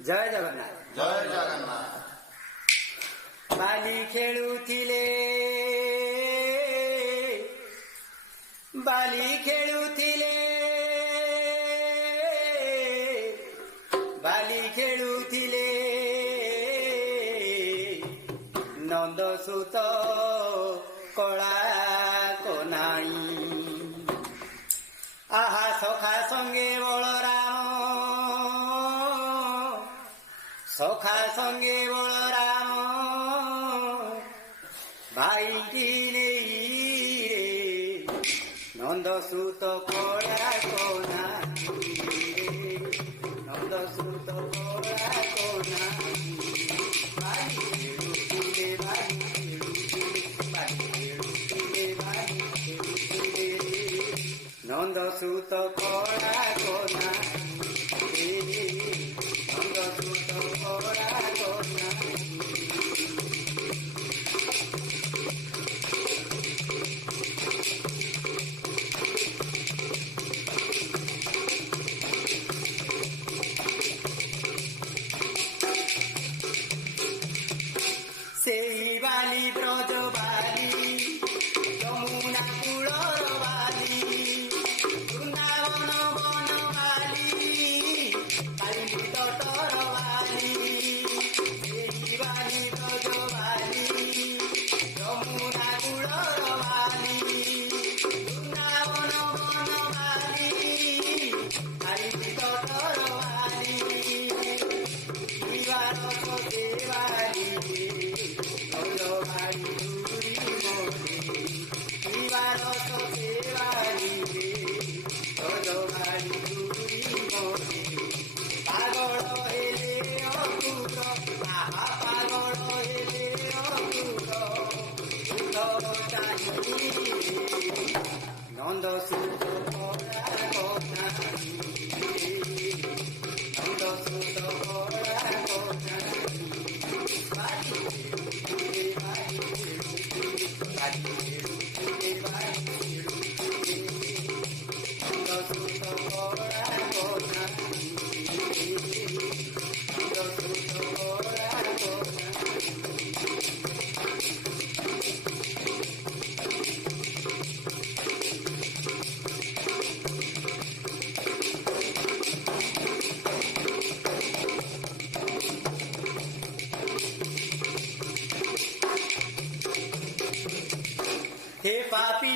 ଜୟ ଜଗନ୍ନାଥ। ଜୟ ଜଗନ୍ନାଥ। ବାଲି ଖେଳୁଥିଲେ, ବାଲି ଖେଳୁଥିଲେ, ବାଲି ଖେଳୁଥିଲେ, ନନ୍ଦ ସୁତ କଳା କହ୍ନାଇ। ଆହା ସଖା ସଙ୍ଗେ ବଳରାମ, ସଖା ସଙ୍ଗେ ବଳରାମ, ଭାଇଟି ନେଇ ରେ ନନ୍ଦ ସୁତ କଳା କହ୍ନାଇ, ନନ୍ଦ ସୁତ କଳା କହ୍ନାଇ। ବାଲି ଖେଳୁଥିଲେ, ବାଲି ଖେଳୁଥିଲେ, ବାଲି ଖେଳୁଥିଲେ, ବାଲି ଖେଳୁଥିଲେ, ନନ୍ଦ ସୁତ କଳା କହ୍ନାଇ, ନନ୍ଦ ସୁତ କଳା କହ୍ନାଇ। ସେଇ ବାଲି ବ୍ରଜ ବାଲି, ଯମୁନା କୂଳର ବାଲି, ବୃନ୍ଦାବନ ବନ ବାଲି, କାଳିନ୍ଦୀ ତଟର ବାଲି। ସେଇ ବାଲି ବ୍ରଜ ବାଲି, ଯମୁନା କୂଳର ବାଲି, ବୃନ୍ଦାବନ ବନ ବାଲି, କାଳିନ୍ଦୀ ତଟର ବାଲି। ଶିବାର ସତେ ବାଲି, ବାଲି ଧୁରି ମୋରେ, ଶିବାର ସତେ ବାଲି, ବାଲି ଧୁରି ମୋରେ। ପାଗଳ ହେଲେ ଅସୁର, ଆହା ପାଗଳ ହେଲେ ଅସୁର, ଚାହିଁ ନନ୍ଦ ସୁତ କଳା କହ୍ନାଇ, ନନ୍ଦ ସୁତ କଳା କହ୍ନାଇ। ବାଲି ଖେଳୁଥିଲେ, ବାଲି ଖେଳୁଥିଲେ, ବାଲି ଖେଳୁଥିଲେ, ବାଲି ଖେଳୁଥିଲେ, ନନ୍ଦ ସୁତ କଳା କହ୍ନାଇ, ନନ୍ଦ ସୁତ କଳା କହ୍ନାଇ। हे पापी